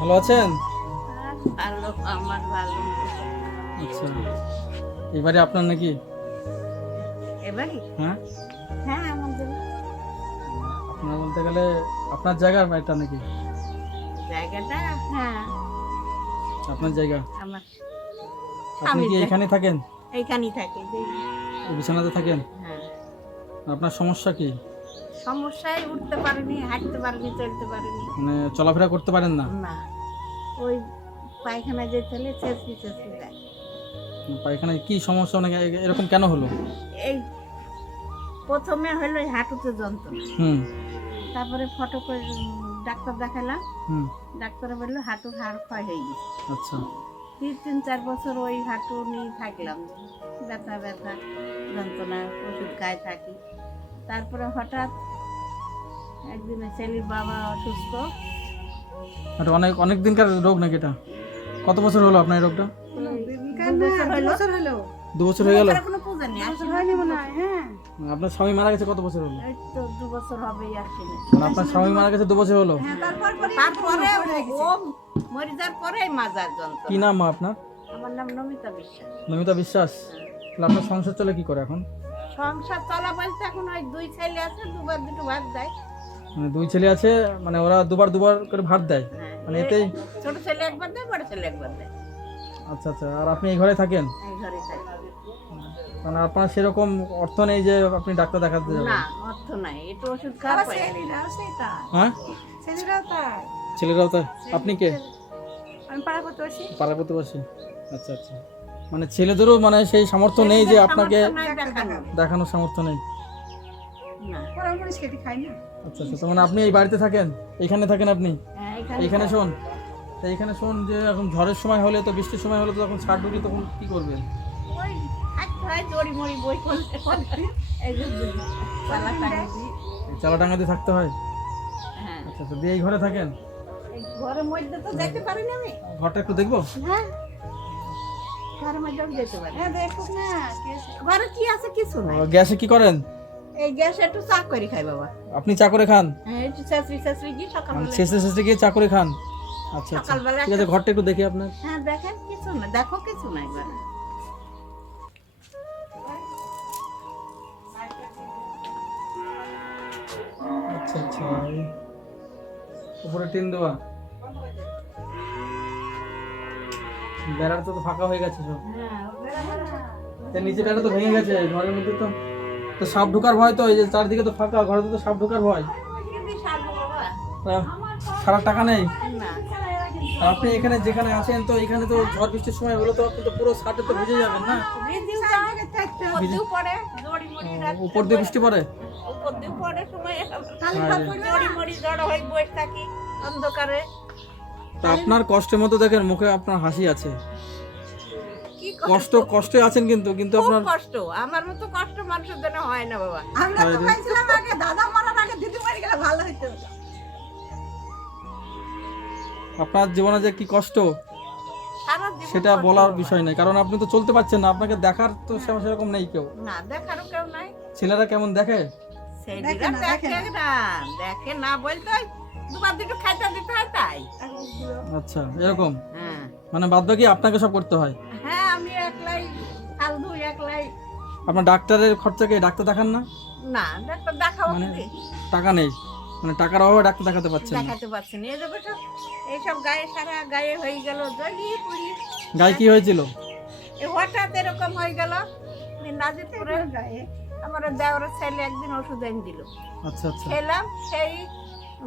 ভালো আছেন? ভালো, আমার ভালো। আচ্ছা, এবারে আপনার নাকি? এবারে হ্যাঁ, হ্যাঁ আমাদের আপনার বলতে গেলে আপনার জায়গা এটা নাকি? জায়গাটা হ্যাঁ আপনার জায়গা। আমার আপনি কি স্বামীর এখানে থাকেন? এইখানেই থাকে এই বিছানাতে থাকেন? হ্যাঁ। আপনার সমস্যা কি? সমস্যায় উঠতে পারিনি, হাঁটতে পারিনি, চলতে পারিনি। মানে চলাফেরা করতে পারেন না? না, ওই পায়খানা যেতে হলে চেঁচড়ি চেঁচড়ি দেয়। পায়খানায় কি সমস্যা, অনেক এরকম কেন হলো? এই প্রথমে হলো এই হাঁটুতে যন্ত্রণা, হুম তারপরে ফটো করে ডাক্তার দেখালাম। হুম। ডাক্তার বললো হাঁটুর হাড় ক্ষয় হয়ে গেছে। আচ্ছা, 3-4 বছর ওই হাঁটু নিয়ে থাকলাম, ব্যথা ব্যথা যন্ত্রণা, ওষুধ খায় থাকি। তারপরে হঠাৎ একদিন ছেলের বাবা অসুস্থ। এটা অনেক অনেক দিনকার রোগ নাকি এটা? কত বছর হলো আপনার এই রোগটা? 2 বছর হলো। 2 বছর হয়ে গেল? কোনো পূজা নেই, হয়নি মনে হয়। হ্যাঁ, আপনার স্বামী মারা গেছে কত বছর হলো? এই তো 2 বছর হবেই আসছে না। মানে আপনার স্বামী মারা গেছে 2 বছর হলো? তারপরে ও মরে যাওয়ার পরে মাজার যন্ত্র। কি নাম মা আপনার? আমার নাম নমিতা বিশ্বাস। নমিতা বিশ্বাস। তাহলে আপনার সংসার চলে কি করে এখন? সংসার চলা বলতে এখন ওই 2 ছেলে আছে, দুবার দুটো ভাত দেয়। মানে 2 ছেলে আছে, মানে ওরা দুবার করে ভাত দেয়, হ্যাঁ, মানে এতেই? ছোট ছেলে একবার দেয়, বড় ছেলে একবার দেয়। আচ্ছা আচ্ছা। আর আপনি এই ঘরে থাকেন? এই ঘরে থাকি। মানে আপনার সেরকম অর্থ নেই যে আপনি ডাক্তার দেখাতে যাবেন? না, অর্থ নাই, একটু ওষুধ খাওয়া পাই। হ্যাঁ, ছেলেরাও তাই। ছেলেরাও তাই? আপনি কে? আমি পাড়া প্রতিবেশী। পাড়া প্রতিবেশী। আচ্ছা আচ্ছা। মানে ছেলেদেরও মানে সেই সামর্থ্য নেই যে আপনাকে দেখানোর সামর্থ্য নেই? না, আচ্ছা আচ্ছা। তো মানে আপনি এই বাড়িতে থাকেন, এইখানে থাকেন আপনি? হ্যাঁ, এইখানে শোন, তো এইখানে শোন যে এখন ঝড়ের সময় হলে, তো বৃষ্টির সময় হলে তো তখন ছাদ ঢুকলে তখন কি করবেন? ওই থাকতে হয়, দড়ি মড়ি বই করতে হয়। এই যে পালা টাঙিয়ে দিই। চালা ডাঙাতে থাকতে হয়? হ্যাঁ, আচ্ছা আচ্ছা। দিয়ে এই ঘরে থাকেন? এই ঘরের মধ্যে তো যেতে পারি না আমি। ঘরটা একটু দেখবো? হ্যাঁ, ঘরের মধ্যে আমি যেতে পারি। হ্যাঁ, দেখো না, ঘরে কি আছে কিছু নাই। গ্যাসে কি করেন? এই গ্যাস একটু চা করে খাই বাবা। আপনি চা করে খান? হ্যাঁ, একটু ছেঁচড়ি ছেঁচড়ি গিয়ে সকালবেলা। শেষে শেষে গিয়ে চা করে খান? আচ্ছা আচ্ছা। সকালবেলা ঠিক আছে, ঘরটা একটু দেখি আপনার। হ্যাঁ, দেখেন কিছু না, দেখো কিছু নাই ঘরে। আচ্ছা আচ্ছা। উপরে টিন দেওয়া, বেড়াটা তো ফাঁকা হয়ে গেছে সব। হ্যাঁ, নিচে বেড়া তো ভেঙে গেছে, ঘরের মধ্যে তো তো সাপ ঢোকার ভয়, তো এই যে চারদিকে তো ফাঁকা, ঘরে তো সাপ ঢোকার ভয়। তা সারা টাকা নেই? না, আর আপনি এখানে যেখানে আছেন, তো এখানে তো ঝড় বৃষ্টির সময় হলো তো আপনি তো পুরো ছাদে তো ভিজে যাবেন না? উপর পড়ে, দড়ি মড়ি রাখতে উপর দিয়ে বৃষ্টি পড়ে? উপর দিয়ে পড়ে সময় হ্যাঁ। দড়ি মড়ি জড়ো হয়ে বসে থাকি অন্ধকারে। তা আপনার কষ্টের মতো দেখেন মুখে আপনার হাসি আছে। কি কষ্টে আছেন, কিন্তু কিন্তু খুব আপনার কষ্ট, আমার মতো কষ্ট মানুষের জন্য হয় না বাবা। আমরা তো ভাবছিলাম আগে দাদা মরার আগে দিদি মরে গেলে ভালো হতো। আপনার জীবনে যে কি কষ্ট সারা জীবন সেটা কষ্ট বলার বাবা। বিষয় নয়, কারণ আপনি তো চলতে পারছেন না, আপনাকে দেখার তো সেরকম নেই কেউ। না, দেখারও কেউ নাই। ছেলেরা কেমন দেখে? সেইদিরা দেখে না বলতে দুবার দুটো খাইতে দিতে হয় তাই। আচ্ছা, এরকম। হ্যাঁ, মানে বাদ বাকি আপনাকে সব করতে হয়? হ্যাঁ, আমি একলাই হাল ধুই একলাই। আপনার ডাক্তারের খরচাকে ডাক্তার দেখান না? না, ডাক্তার দেখাবো মানে কি? টাকা নেই, মানে টাকার অভাবে ডাক্তার দেখাতে পারছেন না? দেখাতে পারছি না। এইসব গায়ে সারা গায়ে হয়ে গেল জ্বলিয়ে পুড়ি। গায়ে কি হয়েছিল? হঠাৎ এরকম হয়ে গেল। নাজিরপুরে আমার দেওয়ার ছেলে একদিন ওষুধ এনে দিল, আচ্ছা আচ্ছা। খেলাম, সেই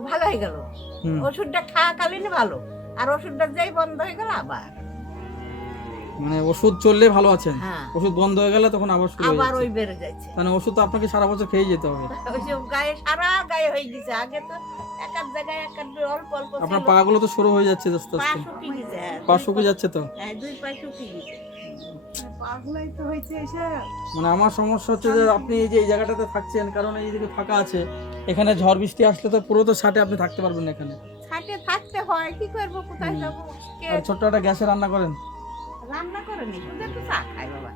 ভালো হয়ে গেল। হুম। ওষুধটা খাওয়াকালীন ভালো, আর ওষুধটা যেই বন্ধ হয়ে গেল আবার। মানে ওষুধ চললে ভালো আছেন, হ্যাঁ, ওষুধ বন্ধ হয়ে গেলে তখন আবার শুরু হয়ে আবার ওই যাচ্ছে। বেড়ে যাচ্ছে। মানে ওষুধ তো আপনাকে সারা বছর খেয়ে যেতে হবে। ওই যে গায়ে সারা গায়ে হয়ে গেছে। আগে তো এক এক জায়গায় এক এক অল্প অল্প আপনার ছিল। পা গুলো তো সরু হয়ে যাচ্ছে আস্তে পা আস্তে। শুকিয়ে গেছে। হ্যাঁ, পা শুকিয়ে যাচ্ছে তো? হ্যাঁ, 2 পা শুকিয়ে গেছে। মানে আমার সমস্যা হচ্ছে যে আপনি এই যে এই জায়গাটাতে থাকছেন, কারণ এই দিকে ফাঁকা আছে, এখানে ঝড় বৃষ্টি আসলে তো পুরো তো ছাটে আপনি থাকতে পারবেন না এখানে। ছাটে থাকতে হয়, কি করবো, কোথায় যাবো? আর ছোট্ট একটা গ্যাসে রান্না করেন? রান্না করে নি, শুধু একটু চা খাই বাবা।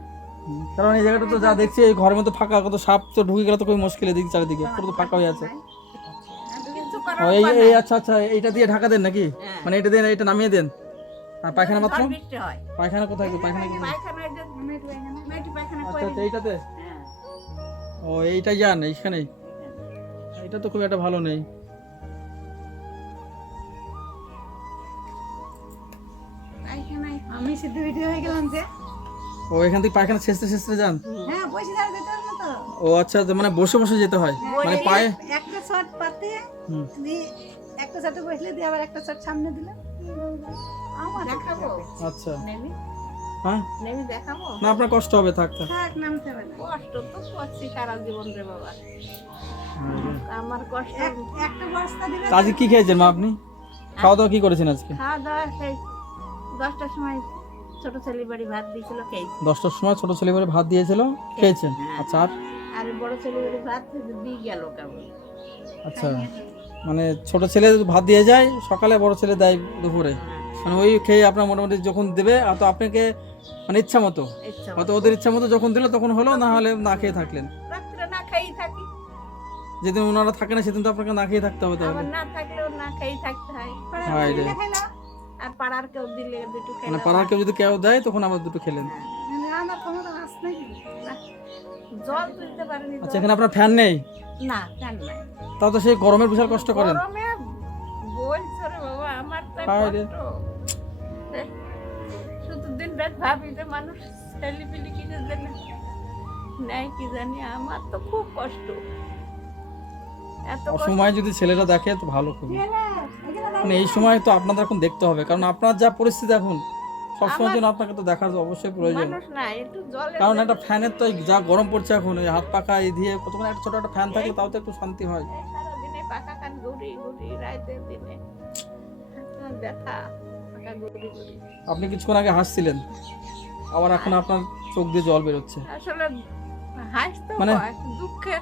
কারণ এই জায়গাটা তো যা দেখছি, এই ঘরের মধ্যে ফাঁকা, কত সাপ তো ঢুকে গেলে তো খুবই মুশকিল, এদিকে চারিদিকে পুরো তো ফাঁকা হয়ে আছে। কিছু ও এই এই আচ্ছা আচ্ছা এইটা দিয়ে ঢাকা দেন নাকি? হ্যাঁ। মানে এটা দিয়ে এটা নামিয়ে দেন। আর পায়খানা ঝড় বাথরুম? বৃষ্টি হয় পায়খানা কোথায় কি পায়খানা কি? পায়খানা ওই যে মেয়েটি পায়খানা আচ্ছা করে আচ্ছা এইটাতে? হ্যাঁ ও এইটা যান এইখানেই। এটা তো খুব একটা ভালো নেই। পায়খানায় আমি সিদ্ধ ভিডিও হয়ে গেলাম যে ও এখান থেকে পায়খানা ছেঁচতে যান? হ্যাঁ বসে দাঁড়া যেতে হবে না তো ও আচ্ছা তো মানে বসে বসে যেতে হয় মানে পায়ে? একটা শট পাতে হুম। দিয়ে একটা শটে বসলে দিয়ে আবার একটা শট সামনে দিলে আমার দেখাবো আচ্ছা নেমি হ্যাঁ নেমি দেখাবো না আপনার কষ্ট হবে থাকতে। থাক নামতে হবে না কষ্ট তো করছি সারা জীবন রে বাবা আমার কষ্ট একটা বস্তা দিলে আজকে কি খেয়েছেন মা আপনি? খাওয়া দাওয়া কি করেছেন আজকে? খাওয়া দাওয়া সেই 10টার সময় ছোট ছেলে বাড়ি ভাত দিয়েছিল খেয়েছি 10টার সময় ছোট ছেলে বলে ভাত দিয়েছিল খেয়েছেন? হ্যাঁ। আচ্ছা আর আর বড় ছেলে বাড়ি ভাত দিয়ে গেল কেবল আচ্ছা মানে ছোট ছেলে ভাত দিয়ে যায় সকালে, বড় ছেলে দেয় দুপুরে, মানে ওই খেয়ে আপনার মোটামুটি যখন দেবে আর তো আপনাকে মানে ইচ্ছা মতো ইচ্ছা হয়তো ওদের ইচ্ছা মতো যখন দিল তখন হলো, না হলে না খেয়ে থাকলেন। রাত্রে না খেয়েই থাকি যেদিন ওনারা থাকে না সেদিন তো আপনাকে না খেয়ে থাকতে হবে আবার তাহলে। না থাকলেও না খেয়েই থাকতে হয় হয় রে। আর পাড়ার কেউ দিলে দুটো মানে খেলাম পাড়ার কেউ যদি কেউ দেয় তখন আবার দুটো খেলেন। আমার ক্ষমতা আস নাই জল তুলতে পারেনি আচ্ছা এখানে আপনার ফ্যান নেই? না ফ্যান নাই তাও তো সেই গরমের বিশাল কষ্ট করেন। গরমে বলছো রে বাবা আমার তো হায় রে। কষ্ট শুধু দিন রাত ভাবি যে মানুষ ছেলে পিলি কিনে দেবে নেয় কি জানি, আমার তো খুব কষ্ট এত কষ্ট অসময়ে যদি ছেলেরা দেখে তো ভালো খুব, মানে এই সময় তো আপনাদের এখন দেখতে হবে, কারণ আপনার যা পরিস্থিতি এখন সবসময় জন্য আপনাকে তো দেখার তো অবশ্যই প্রয়োজন। মানুষ না একটু জলে কারণ একটা ফ্যানের তো এই যা গরম পড়ছে এখন, ওই হাত পাখা এই দিয়ে কতক্ষণ একটা ছোট একটা ফ্যান থাকলে তাও তো একটু শান্তি হয়। সারাদিনে পাকা কান ঘুরি ঘুরি রাতের দিনে হাত ব্যথা পাকা ঘুরি ঘুরি আপনি কিছুক্ষণ আগে হাসছিলেন, আবার এখন আপনার চোখ দিয়ে জল বেরোচ্ছে। আসলে হাসতে মানে- হয় দুঃখের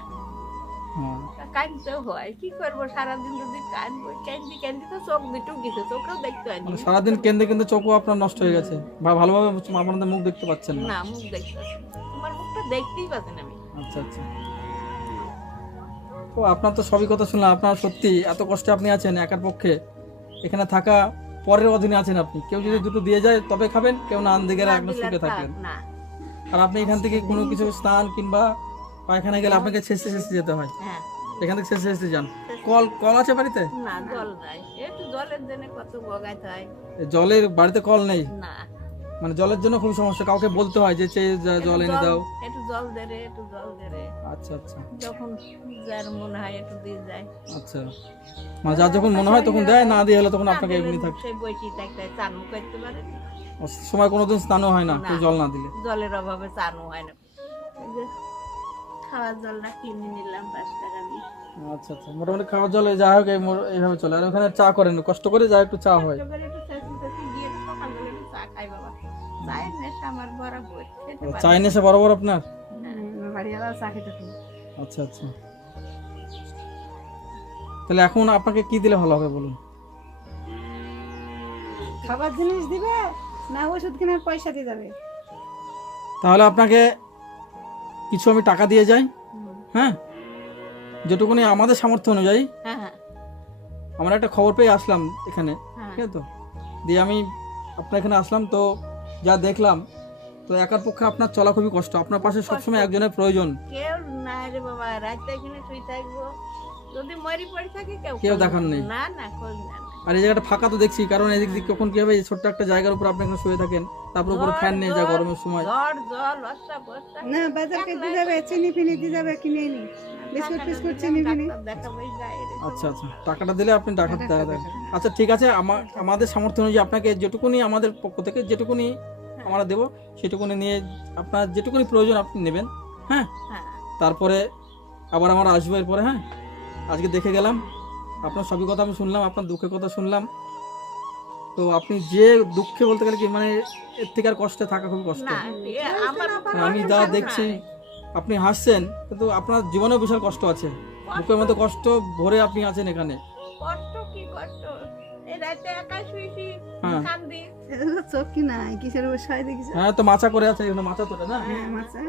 হ্যাঁ কাঁদতেও হয়, কি করবো সারাদিন যদি কাঁদবো ক্যান্ডি ক্যান্ডি তো চোখ দুটো গেছে চোখেও দেখতে হয়নি মানে সারাদিন কেন্দ্রে কিন্তু চোখও আপনার নষ্ট হয়ে গেছে, বা ভালোভাবে আপনাদের মুখ দেখতে পাচ্ছেন না। না মুখ দেখতে পাচ্ছি না। তোমার মুখটা দেখতেই পাচ্ছি না আমি আচ্ছা আচ্ছা। তো আপনার তো সবই কথা শুনলাম, আপনার সত্যি এত কষ্টে আপনি আছেন একার পক্ষে, এখানে থাকা পরের অধীনে আছেন আপনি। কেউ যদি দুটো দিয়ে যায় তবে খাবেন, কেউ না আনতে গেলে না একদম দিলে সুখে থাক, থাকবেন। না আর আপনি এখান থেকে কোনো কিছু স্নান কিংবা পায়খানা গেলে আপনাকে ছেঁচতে যেতে হয়, হ্যাঁ এখান থেকে ছেঁচতে যান। কল কল আছে বাড়িতে? না জল নাই, একটু জলের জন্য কত বগাইতে হয় জলের বাড়িতে কল নেই, না মানে জলের জন্য খুব সমস্যা, কাউকে বলতে হয় যে চেয়ে জল এনে দাও। একটু জল দে রে একটু জল দে রে, আচ্ছা আচ্ছা যখন যার মনে হয় একটু দিয়ে যায় আচ্ছা, মানে যার যখন মনে হয় তখন দেয়, না দিয়ে হলে তখন না আপনাকে দিলে এমনি থাকে। সেই বইটি থাকতে চানু করতে পারে না। সময় কোনোদিন স্নানও হয় না না। কেউ জল না দিলে। জলের অভাবে চানু হয় না, এই যে খাওয়ার জলটা কিনে নিলাম 5 টাকা দিয়ে আচ্ছা আচ্ছা, মোটামুটি খাওয়ার জল যা হোক এইভাবে চলে। আর ওখানে চা করেন কষ্ট করে, যা একটু চা হয়। একেবারে একটু চেঁচি চেঁচি গিয়ে সকালবেলা একটু চা খাই বাবা, চায়ের নেশা আমার বরাবর খেতে পারি চাই নেশা বরাবর আপনার? বাড়িওয়ালা চা খেতে হবে আচ্ছা আচ্ছা, তাহলে এখন আপনাকে কি দিলে ভালো হবে বলুন? খাবার জিনিস দিবে না ওষুধ কেনার পয়সা দিয়ে যাবে? তাহলে আপনাকে কিছু আমি টাকা দিয়ে যাই, হুম। হ্যাঁ, যেটুকুনি আমাদের সামর্থ্য অনুযায়ী। হ্যাঁ হ্যাঁ আমরা একটা খবর পেয়ে আসলাম এখানে, হ্যাঁ ঠিক আছে তো, দিয়ে আমি আপনার এখানে আসলাম, তো যা দেখলাম তো একার পক্ষে আপনার চলা খুবই কষ্ট, আপনার পাশে সবসময় একজনের প্রয়োজন। কেউ নাই রে বাবা, রাতে এখানে শুই থাকবো, যদি মরি পড়ে থাকে কেউ কেউ খোঁজ দেখার নেই। না না খোঁজ না না। আর এই জায়গাটা ফাঁকা তো দেখছি, কারণ এদিক দিক কখন কি হবে, এই ছোট্ট একটা জায়গার উপর আপনি এখানে শুয়ে থাকেন, তারপর উপরে ফ্যান নেই যা গরমের সময়। ঝড় জল বর্ষা বর্ষা না বাজারকে দিয়ে যাবে, চিনি ফিনি দিয়ে যাবে, কিনে নি বিস্কুট ফিস্কুট চিনি ফিনি। দেখাবই যায় রে। আচ্ছা আচ্ছা, টাকাটা দিলে আপনি ডাক্তার দেখা দেন। আচ্ছা ঠিক আছে, আমাদের সামর্থ্য অনুযায়ী আপনাকে যেটুকুনি আমাদের পক্ষ থেকে যেটুকুনি আমরা দেবো সেটুকুনি নিয়ে আপনার যেটুকুনি প্রয়োজন আপনি নেবেন, হ্যাঁ। হ্যাঁ তারপরে আবার আমরা আসবো এরপরে, হ্যাঁ। আজকে দেখে গেলাম, আপনার সবই কথা আমি শুনলাম, আপনার দুঃখের কথা শুনলাম। তো আপনি যে দুঃখে বলতে গেলে কি মানে এর থেকে আর কষ্টে থাকা খুব কষ্ট। না আমার আমি যা দেখছি আপনি হাসছেন, কিন্তু আপনার জীবনেও বিশাল কষ্ট আছে, বুকের মধ্যে কষ্ট ভরে আপনি আছেন এখানে। কষ্ট কি কষ্ট, এই রাতে একা শুইছি হ্যাঁ। কান্দি এগুলো চোখ কি নাই কিসের বসায় দেখিস? হ্যাঁ, তো মাচা করে আছে এখানে, মাচা তোলে না, হ্যাঁ মাছা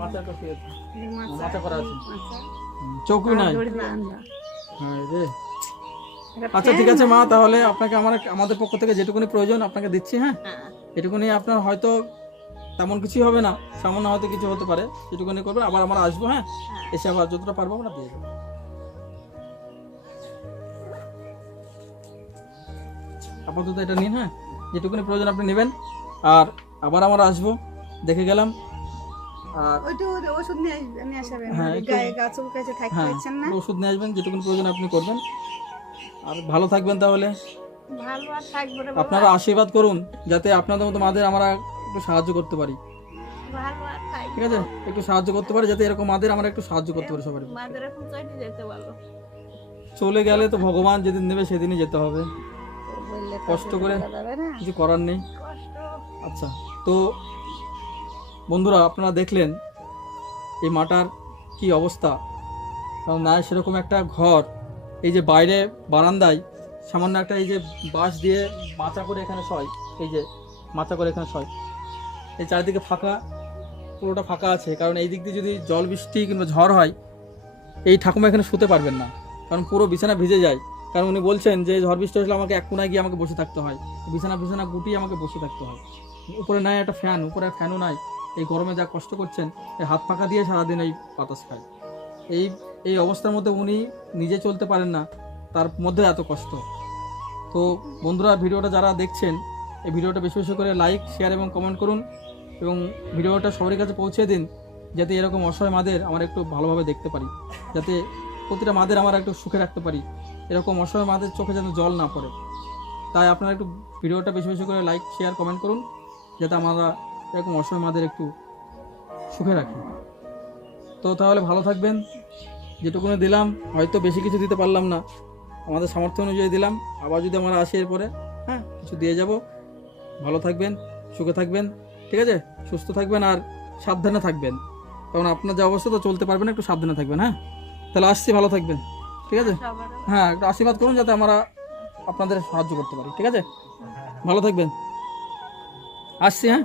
মাচা তো কি আছে? মাছা মাচা করা আছে, মাছা চোখই নাই। দড়ি দিয়ে আনবা। হ্যাঁ রে, আচ্ছা ঠিক আছে মা, তাহলে আপনাকে আমাদের পক্ষ থেকে যেটুকুনি প্রয়োজন আপনাকে দিচ্ছি। হ্যাঁ, হ্যাঁ এটুকুনি আপনার হয়তো তেমন কিছুই হবে না, সামান্য হয়তো কিছু হতে পারে, যেটুকুনি করবেন। আবার আমরা আসবো, হ্যাঁ, হ্যাঁ এসে আবার যতটা পারবো আমরা দিয়ে দেবো। আপাতত এটা নিন, হ্যাঁ, যেটুকুনি প্রয়োজন আপনি নেবেন। আর আবার আমরা আসবো, দেখে গেলাম। আর ওইটু ওষুধ নিয়ে আসবেন, হ্যাঁ, একটু- গায়ে গা চুলকাইছে থাকতে হ্যাঁ, পারছেন না। একটু ওষুধ নিয়ে আসবেন, যেটুকুনি প্রয়োজন আপনি করবেন। আর ভালো থাকবেন তাহলে। ভালো আর থাকবো রে আপনারা বাবা, আশীর্বাদ করুন যাতে আপনাদের মতো মাদের আমরা একটু সাহায্য করতে পারি। ভালো আর থাকবো। ঠিক আছে, একটু সাহায্য করতে পারি, যাতে এরকম মাদের আমরা একটু সাহায্য করতে পারি সবারই। মাদের এখন চলে যেতে বলো, চলে গেলে তো ভগবান যেদিন নেবে সেদিনই যেতে হবে, বললে তো কষ্ট করে বলা যাবে না। কিছু করার নেই। কষ্ট। আচ্ছা, তো বন্ধুরা আপনারা দেখলেন এই মাটার কি অবস্থা। কারণ না সেরকম একটা ঘর, এই যে বাইরে বারান্দায় সামান্য একটা এই যে বাঁশ দিয়ে মাচা করে এখানে শয়, এই যে মাচা করে এখানে শয়, এই চারিদিকে ফাঁকা, পুরোটা ফাঁকা আছে। কারণ এই দিক দিয়ে যদি জল বৃষ্টি কিংবা ঝড় হয়, এই ঠাকুমা এখানে শুতে পারবেন না, কারণ পুরো বিছানা ভিজে যায়। কারণ উনি বলছেন যে ঝড় বৃষ্টি আসলে আমাকে এক কোনায় গিয়ে আমাকে বসে থাকতে হয়, বিছানা গুটিয়ে আমাকে বসে থাকতে হয়। উপরে নাই একটা ফ্যান, উপরে ফ্যানও নাই। এই গরমে যা কষ্ট করছেন, এই হাত পাখা দিয়ে সারাদিন এই বাতাস খায়। এই অবস্থার মধ্যে উনি নিজে চলতে পারেন না, তার মধ্যে এত কষ্ট। তো বন্ধুরা, ভিডিওটা যারা দেখছেন, এই ভিডিওটা বেশি বেশি করে লাইক, শেয়ার এবং কমেন্ট করুন, এবং ভিডিওটা সবার কাছে পৌঁছে দিন, যাতে এরকম অসহায় মাদের আমরা একটু ভালোভাবে দেখতে পারি, যাতে প্রতিটা মাদের আমরা একটু সুখে রাখতে পারি, এরকম অসহায় মাদের চোখে যেন জল না পড়ে। তাই আপনারা একটু ভিডিওটা বেশি বেশি করে লাইক, শেয়ার, কমেন্ট করুন, যাতে আমরা এরকম অসহায় মাদের একটু সুখে রাখি। তো তাহলে ভালো থাকবেন। যেটুকুনি দিলাম, হয়তো বেশি কিছু দিতে পারলাম না, আমাদের সামর্থ্য অনুযায়ী দিলাম। আবার যদি আমরা আসি এরপরে, হ্যাঁ, কিছু দিয়ে যাব। ভালো থাকবেন, সুখে থাকবেন, ঠিক আছে, সুস্থ থাকবেন আর সাবধানে থাকবেন। কারণ আপনার যে অবস্থা, তো চলতে পারবেন, একটু সাবধানে থাকবেন। হ্যাঁ, তাহলে আসছি, ভালো থাকবেন, ঠিক আছে। সবার হ্যাঁ, একটু আশীর্বাদ করুন যাতে আমরা আপনাদের সাহায্য করতে পারি, ঠিক আছে। ভালো থাকবেন, আসছি, হ্যাঁ।